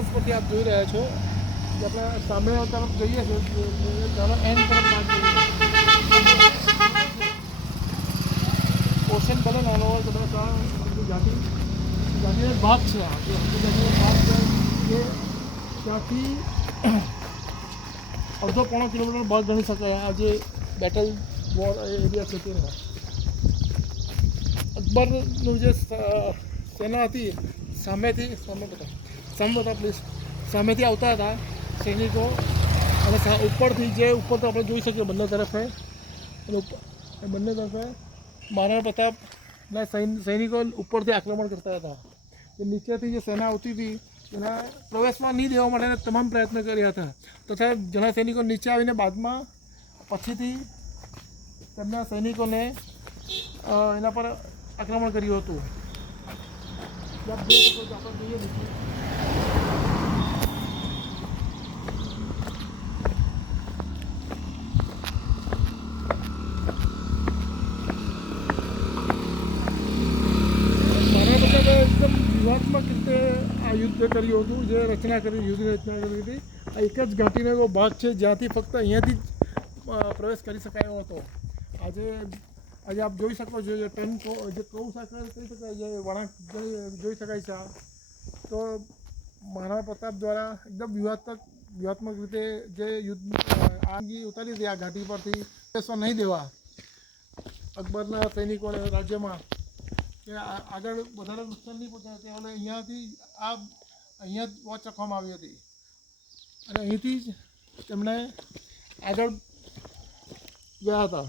distance પરથી આપ જોઈ રહ્યા છો કે આપણે સામે તરફ જઈએ છીએ ચાલો એન્ડ તરફ વાત કરીએ ઓશન ભલે નાનો હોય તો ગાંધીનો ભાગ છે આ જે ગાંધીનો ભાગ છે એ ત્યાંથી અડધો પોણો કિલોમીટર બહાર ગણી શકાય આ જે બેટલ વોર એરિયા છે તેમાં અકબરનું જે સેના હતી સામેથી સામેથી આવતા હતા સૈનિકો અને ઉપરથી તો આપણે જોઈ શકીએ બંને તરફે બંને તરફે મહારાણા પ્રતાપના સૈનિકો ઉપરથી આક્રમણ કરતા હતા જે નીચેથી જે સેના આવતી હતી એના પ્રવેશમાં નહીં દેવા માટેના તમામ પ્રયત્ન કર્યા હતા તથા ઘણા સૈનિકો નીચે આવીને બાદમાં પછીથી તેમના સૈનિકોને એના પર આક્રમણ કર્યું હતું આપણે જોઈએ નીચે એકદમ વ્યૂહાત્મક રીતે આ યુદ્ધ કર્યું હતું જે યુદ્ધની રચના કરી હતી આ એક જ ઘાટીનો એવો ભાગ છે જ્યાંથી ફક્ત અહીંયાથી જ પ્રવેશ કરી શકાયો હતો આજે આપ જોઈ શકો છો જે જે કૌ સાકર કહી શકાય જે વળાંક જોઈ શકાય છે તો મહારાણા પ્રતાપ દ્વારા એકદમ વ્યૂહાત્મક રીતે જે યુદ્ધ આગી ઉતારી હતી આ ઘાટી પરથી પ્રવેશવા નહીં દેવા અકબરના સૈનિકોને રાજ્યમાં કે આગળ વધારે નુકસાન નહીં પહોંચાડે તે અહીંયાથી અહીંયા જ વોચ રાખવામાં આવી હતી અને અહીંથી જ તેમણે આગળ ગયા હતા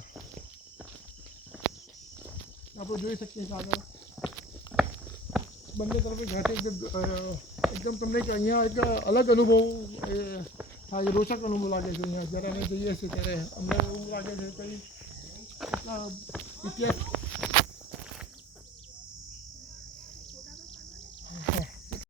આપણે જોઈ શકીએ છીએ આગળ બંને તરફે ઘાટી એકદમ તમને કે અહીંયા એક અલગ અનુભવ થાય રોચક અનુભવ લાગે છે અહીંયા જ્યારે અમે જઈએ છીએ ત્યારે અમને એવું લાગે છે કંઈ ઇતિહાસ